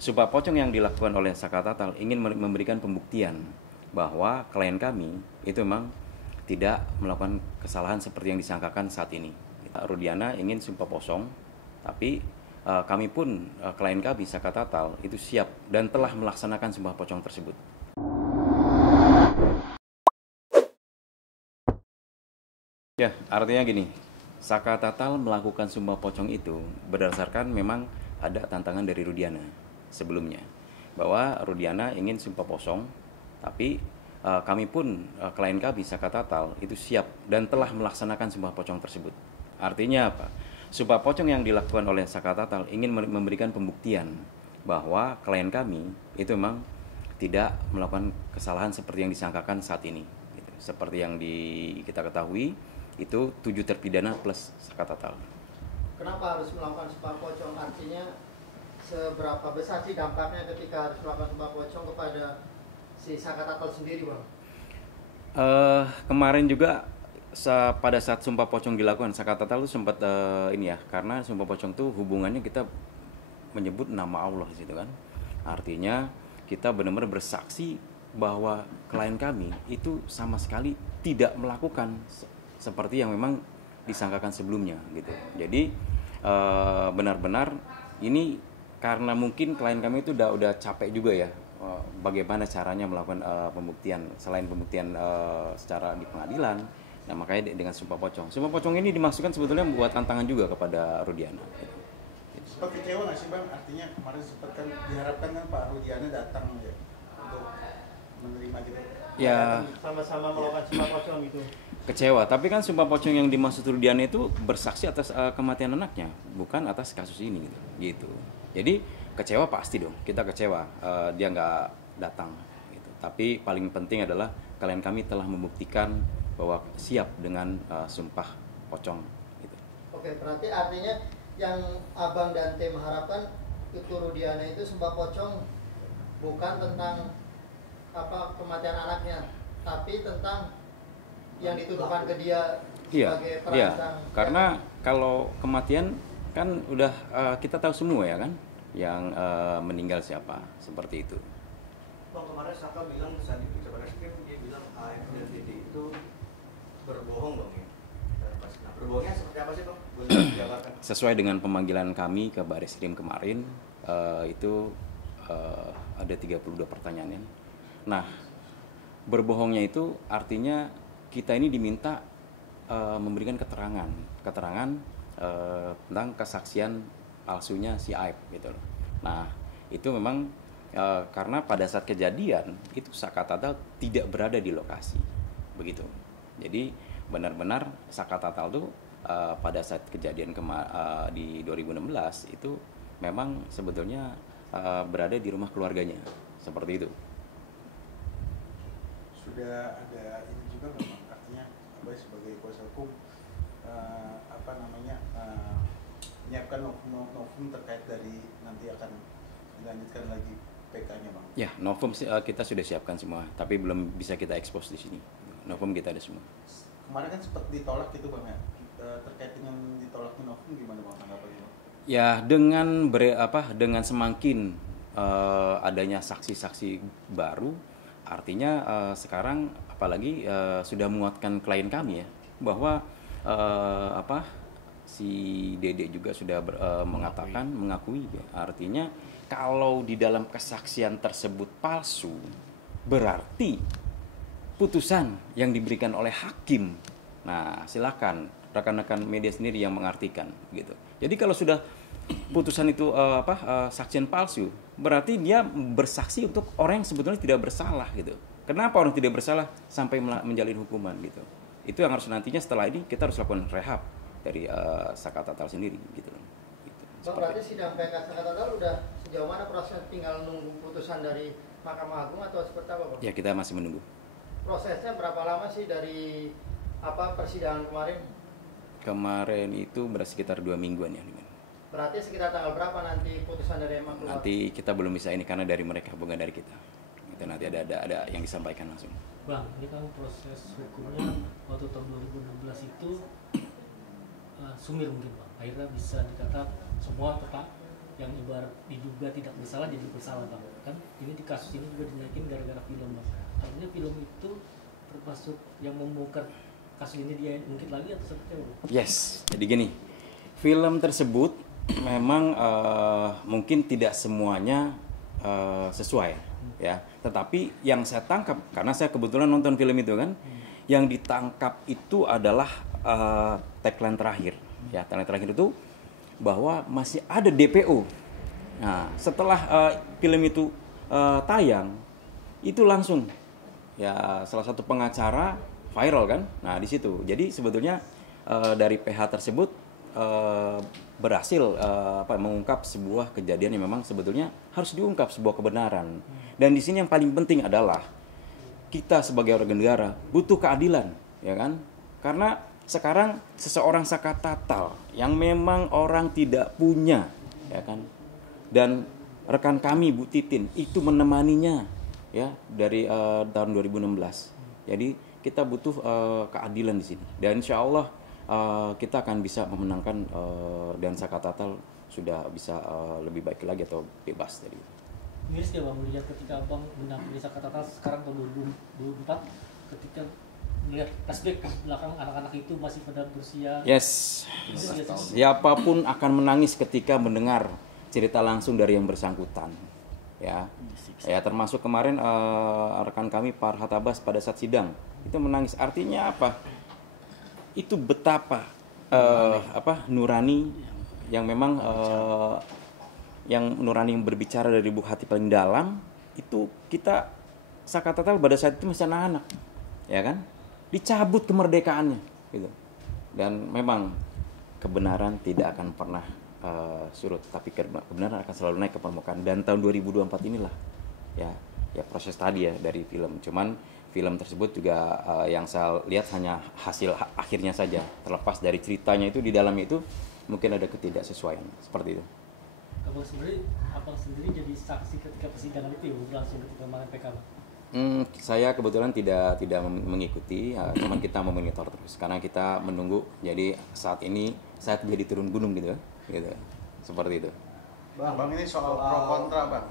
Sumpah pocong yang dilakukan oleh Saka Tatal ingin memberikan pembuktian bahwa klien kami itu memang tidak melakukan kesalahan seperti yang disangkakan saat ini. Rudiana ingin sumpah pocong, tapi kami pun klien kami Saka Tatal itu siap dan telah melaksanakan sumpah pocong tersebut. Ya, artinya gini, Saka Tatal melakukan sumpah pocong itu berdasarkan memang ada tantangan dari Rudiana sebelumnya, bahwa Rudiana ingin sumpah pocong, tapi kami pun klien kami Saka Tatal itu siap dan telah melaksanakan sumpah pocong tersebut. Artinya apa? Sumpah pocong yang dilakukan oleh Saka Tatal ingin memberikan pembuktian bahwa klien kami itu memang tidak melakukan kesalahan seperti yang disangkakan saat ini. Seperti yang kita ketahui, itu 7 terpidana plus Saka Tatal. Kenapa harus melakukan sumpah pocong? Artinya seberapa besar sih dampaknya ketika harus melakukan sumpah pocong kepada si Saka Tatal sendiri, Bang? Kemarin juga pada saat sumpah pocong dilakukan, Saka Tatal itu sempat karena sumpah pocong itu hubungannya kita menyebut nama Allah di situ kan. Artinya kita benar-benar bersaksi bahwa klien kami itu sama sekali tidak melakukan seperti yang memang disangkakan sebelumnya gitu. Jadi benar-benar ini karena mungkin klien kami itu udah capek juga ya, bagaimana caranya melakukan pembuktian selain pembuktian secara di pengadilan. Nah, makanya dengan sumpah pocong. Sumpah pocong ini dimaksudkan sebetulnya membuat tantangan juga kepada Rudiana. Sempat kecewa nggak sih, Bang? Artinya kemarin sempat kan diharapkan kan Pak Rudiana datang ya untuk menerima gitu. Ya, Sama-sama melakukan sumpah pocong gitu. Kecewa, tapi kan sumpah pocong yang dimaksud Rudiana itu bersaksi atas kematian anaknya, bukan atas kasus ini gitu. Jadi kecewa pasti dong, kita kecewa dia nggak datang gitu. Tapi paling penting adalah klien kami telah membuktikan bahwa siap dengan sumpah pocong gitu. Oke, berarti artinya yang Abang dan tim harapkan itu Rudiana itu sumpah pocong bukan tentang kematian anaknya, tapi tentang yang dituduhkan ke dia sebagai perancang. Iya, karena kalau kematian kan udah kita tahu semua ya kan, yang meninggal siapa, seperti itu. Bang, kemarin Saka bilang saat itu kepada skrim dia bilang AF dan DD itu berbohong, Bang ya. Nah, berbohongnya seperti apa sih, Bang? Boleh dijabarkan? Sesuai dengan pemanggilan kami ke Bareskrim kemarin, itu ada 32 pertanyaan. Nah, berbohongnya itu artinya kita ini diminta memberikan keterangan tentang kesaksian palsunya si Aib gitu loh. Nah, itu memang karena pada saat kejadian itu Saka Tatal tidak berada di lokasi begitu. Jadi benar-benar Saka Tatal tuh pada saat kejadian di 2016 itu memang sebetulnya berada di rumah keluarganya seperti itu. Sudah ada ini juga memang artinya Abah sebagai kuasa hukum menyiapkan novum terkait dari nanti akan dilanjutkan lagi PK-nya, Bang. Ya, novum kita sudah siapkan semua, tapi belum bisa kita expose di sini. Novum kita ada semua. Kemarin kan sempat ditolak gitu, Bang ya. Terkait dengan ditolaknya novum gimana, Bang, tanggapannya? Ya, dengan semakin adanya saksi-saksi baru, artinya sekarang apalagi sudah menguatkan klien kami ya, bahwa si Dede juga sudah mengakui ya. Artinya kalau di dalam kesaksian tersebut palsu, berarti putusan yang diberikan oleh hakim. Nah, silakan rekan-rekan media sendiri yang mengartikan gitu. Jadi kalau sudah putusan itu saksian palsu, berarti dia bersaksi untuk orang yang sebetulnya tidak bersalah gitu. Kenapa orang tidak bersalah sampai menjalin hukuman gitu? Itu yang harus nantinya setelah ini kita harus lakukan rehab dari Saka Tatal sendiri gitu. Bang, berarti sidang PK Saka Tatal udah sejauh mana proses, tinggal nunggu putusan dari Mahkamah Agung atau seperti apa, Bang? Ya, kita masih menunggu. Prosesnya berapa lama sih dari persidangan kemarin? Kemarin itu sekitar 2 mingguan ya. Berarti sekitar tanggal berapa nanti putusan dari MA keluar? Nanti kita belum bisa ini karena dari mereka, bukan dari kita. Itu nanti ada yang disampaikan langsung. Bang, ini kan proses hukumnya waktu tahun 2016 itu sumir mungkin, Bang. Akhirnya bisa dikatakan semua tepat yang ibarat diduga tidak bersalah jadi bersalah bang. Kan ini di kasus ini juga dinaikin gara-gara film bang. Artinya film itu termasuk yang membongkar kasus ini dia mungkin lagi atau seperti apa? Yes, jadi gini, film tersebut memang mungkin tidak semuanya sesuai ya, tetapi yang saya tangkap karena saya kebetulan nonton film itu kan, yang ditangkap itu adalah tagline terakhir ya, tagline terakhir itu bahwa masih ada DPO. Nah, setelah film itu tayang itu langsung ya salah satu pengacara viral kan. Nah, di situ. Jadi sebetulnya dari PH tersebut berhasil mengungkap sebuah kejadian yang memang sebetulnya harus diungkap sebuah kebenaran. Dan di sini yang paling penting adalah kita sebagai warga negara butuh keadilan, ya kan? Karena sekarang seseorang Saka Tatal yang memang orang tidak punya, ya kan? Dan rekan kami Bu Titin itu menemaninya ya dari tahun 2016. Jadi kita butuh keadilan di sini. Dan insya Allah kita akan bisa memenangkan dan Saka Tatal sudah bisa lebih baik lagi atau bebas dari itu. Miris ya bang melihat ketika abang mendampingi Saka Tatal sekarang tahun 2024 ketika melihat flashback ke belakang anak-anak itu masih pada berusia. Yes. Siapapun akan menangis ketika mendengar cerita langsung dari yang bersangkutan. Ya, termasuk kemarin rekan kami Pak Arhat Abbas pada saat sidang itu menangis. Artinya apa? Itu betapa nurani yang memang yang nurani yang berbicara dari lubuk hati paling dalam itu kita Saka Tatal pada saat itu masih anak-anak, ya kan? Dicabut kemerdekaannya, gitu. Dan memang kebenaran tidak akan pernah surut, tapi kebenaran akan selalu naik ke permukaan. Dan tahun 2024 inilah ya proses tadi ya dari film. Cuman film tersebut juga yang saya lihat hanya hasil akhirnya saja. Terlepas dari ceritanya itu di dalamnya itu mungkin ada ketidaksesuaian seperti itu. Abang sendiri jadi saksi ketika persidangan itu ya langsung ketika kemarin PK. Saya kebetulan tidak mengikuti, cuman kita memonitor terus karena kita menunggu. Jadi saat ini saya jadi turun gunung gitu, seperti itu. Bang ini soal pro kontra bang.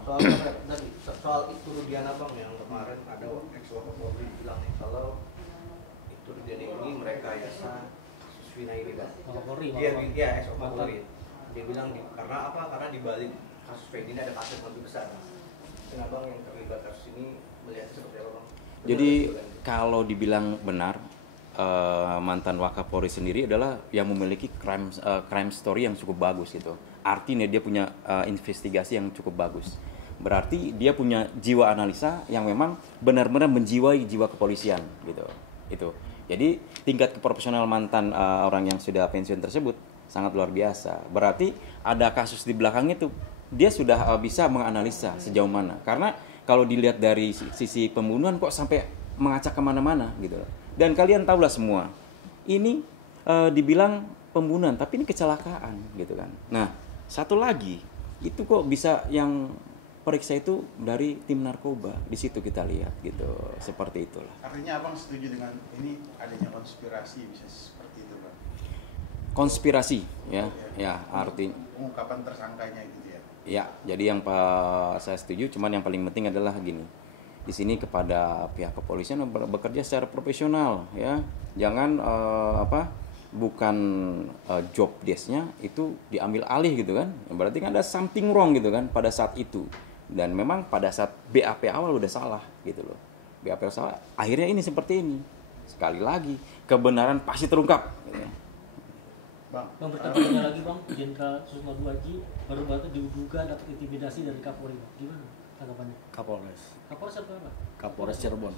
Soal itu Rudiana bang yang kemarin ada ex-Wakapolri bilang nih kalau itu Rudiana ini merekayasa kasus Vina ini bang. Wakapolri. Dia ex-Wakapolri. Dia bilang karena apa? Karena di balik kasus Vina ini ada kasus lebih besar. Dan abang yang terlibat kasus ini melihat seperti apa bang? Jadi kalau dibilang benar, mantan Wakapolri sendiri adalah yang memiliki crime story yang cukup bagus gitu. Artinya dia punya investigasi yang cukup bagus. Berarti dia punya jiwa analisa yang memang benar-benar menjiwai jiwa kepolisian gitu. Itu. Jadi tingkat keprofesional mantan orang yang sudah pensiun tersebut sangat luar biasa. Berarti ada kasus di belakang itu dia sudah bisa menganalisa sejauh mana. Karena kalau dilihat dari sisi pembunuhan kok sampai mengacak kemana-mana gitu. Dan kalian tahulah semua, ini dibilang pembunuhan, tapi ini kecelakaan gitu kan. Nah, satu lagi, itu kok bisa yang periksa itu dari tim narkoba. Di situ kita lihat gitu, seperti itulah. Artinya abang setuju dengan ini adanya konspirasi bisa seperti itu bang? Konspirasi, ya artinya. Pengungkapan tersangkanya gitu ya? Ya, jadi yang saya setuju, cuman yang paling penting adalah gini. Di sini kepada pihak kepolisian bekerja secara profesional ya. Jangan bukan job desk-nya itu diambil alih gitu kan. Berarti kan ada something wrong gitu kan pada saat itu. Dan memang pada saat BAP awal udah salah gitu loh. BAP salah, akhirnya ini seperti ini. Sekali lagi, kebenaran pasti terungkap gitu ya. Bang bertanya lagi bang, Jenderal Susno Duaji baru-baru diduga dapat intimidasi dari Kapolri. Gimana tanggapannya? Kapolres Apa? Kapolres Cirebon.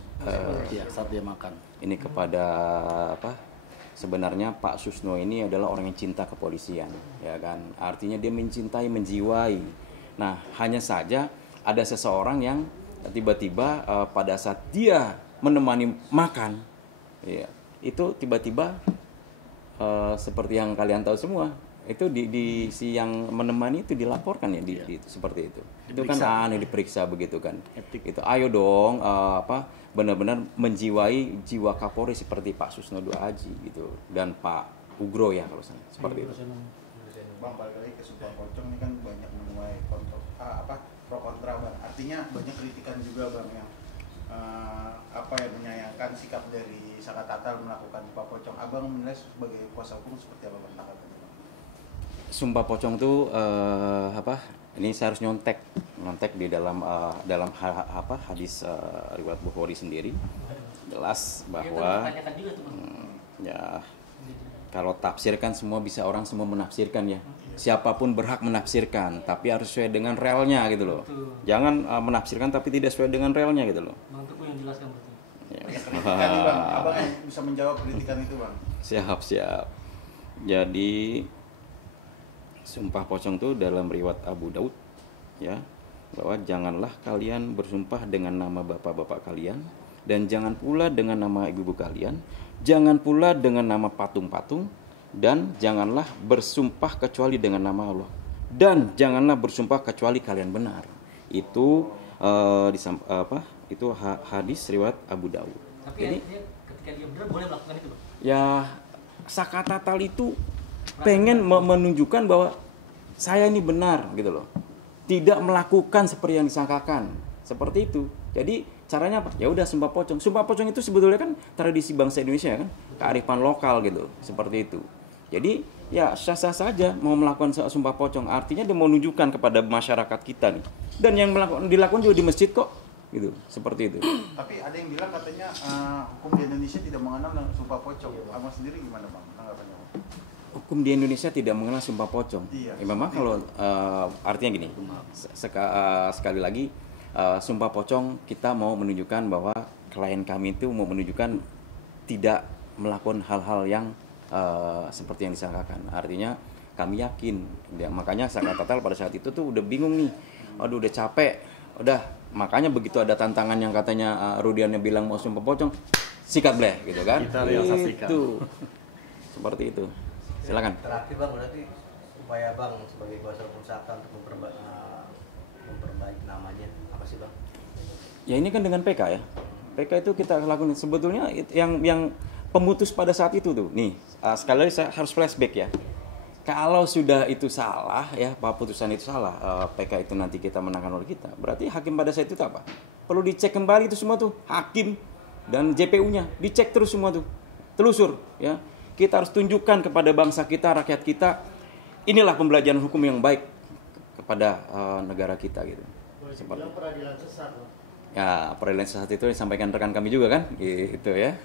Iya, saat dia makan. Ini kepada sebenarnya Pak Susno ini adalah orang yang cinta kepolisian, ya kan? Artinya dia mencintai, menjiwai. Nah, hanya saja ada seseorang yang tiba-tiba pada saat dia menemani makan, ya, itu tiba-tiba seperti yang kalian tahu semua, itu di si yang menemani itu dilaporkan ya seperti itu. Itu kan aneh diperiksa begitu kan. Etik. Itu ayo dong benar-benar menjiwai jiwa Kapolri seperti Pak Susno Duaji gitu dan Pak Ugro ya kalau saya seperti itu. Bang balik lagi ke Sumpah Pocong ini kan banyak menuai pro kontra bang. Artinya banyak kritikan juga bang yang yang menyayangkan sikap dari Saka Tatal melakukan sumpah pocong. Abang menilai sebagai kuasa hukum seperti apa bang tanggapannya bang? Sumpah pocong tuh ini saya harus nyontek di dalam hadis riwayat Bukhari sendiri, jelas bahwa Tanyakan juga tuh, Bang. ya kalau tafsir kan semua menafsirkan ya. Siapapun berhak menafsirkan, tapi harus sesuai dengan realnya gitu loh. Betul. Jangan menafsirkan tapi tidak sesuai dengan realnya gitu loh. Bang Teguh yang jelaskan berarti. Ya. Banyak kritikan nih bang. Abang yang bisa menjawab kritikan itu bang. Siap. Jadi sumpah pocong itu dalam riwayat Abu Daud ya, bahwa janganlah kalian bersumpah dengan nama bapak-bapak kalian, dan jangan pula dengan nama ibu-ibu kalian, jangan pula dengan nama patung-patung, dan janganlah bersumpah kecuali dengan nama Allah, dan janganlah bersumpah kecuali kalian benar. Itu itu hadis riwayat Abu Daud. Tapi Jadi ketika dia benar boleh melakukan itu, Bang. ya Saka Tatal itu pengen menunjukkan bahwa saya ini benar gitu loh, tidak melakukan seperti yang disangkakan, seperti itu. Jadi caranya apa? Ya udah sumpah pocong. Sumpah pocong itu sebetulnya kan tradisi bangsa Indonesia kan, kearifan lokal gitu, seperti itu. Jadi ya sah-sah saja mau melakukan sumpah pocong, artinya dia mau menunjukkan kepada masyarakat kita nih. Dan yang dilakukan juga di masjid kok, gitu, seperti itu. Tapi ada yang bilang katanya hukum di Indonesia tidak mengenal sumpah pocong. Abang sendiri gimana bang tanggapannya bang? Hukum di Indonesia tidak mengenal sumpah pocong. Iya, Ya, memang kalau artinya gini, sekali lagi sumpah pocong kita mau menunjukkan bahwa klien kami itu mau menunjukkan tidak melakukan hal-hal yang seperti yang disangkakan. Artinya kami yakin, ya, makanya Saka Tatal pada saat itu tuh udah bingung nih, aduh udah capek, udah makanya begitu ada tantangan yang katanya Rudiannya bilang mau sumpah pocong, sikat bleh gitu kan? Kita realisasikan. Itu seperti itu. Silakan. Terakhir bang, berarti upaya bang sebagai kuasa hukum Saka untuk memperbaiki namanya apa sih bang? Ya ini kan dengan PK ya. PK itu kita lakukan sebetulnya yang pemutus pada saat itu tuh. Nih, sekali lagi saya harus flashback ya. Kalau sudah itu salah ya, putusan itu salah, PK itu nanti kita menangkan oleh kita. Berarti hakim pada saat itu apa? Perlu dicek kembali itu semua tuh, hakim dan JPU-nya dicek terus semua tuh. Telusur ya. Kita harus tunjukkan kepada bangsa kita, rakyat kita, inilah pembelajaran hukum yang baik kepada negara kita gitu. Seperti peradilan sesat loh. ya, peradilan sesat itu disampaikan rekan kami juga kan, gitu ya.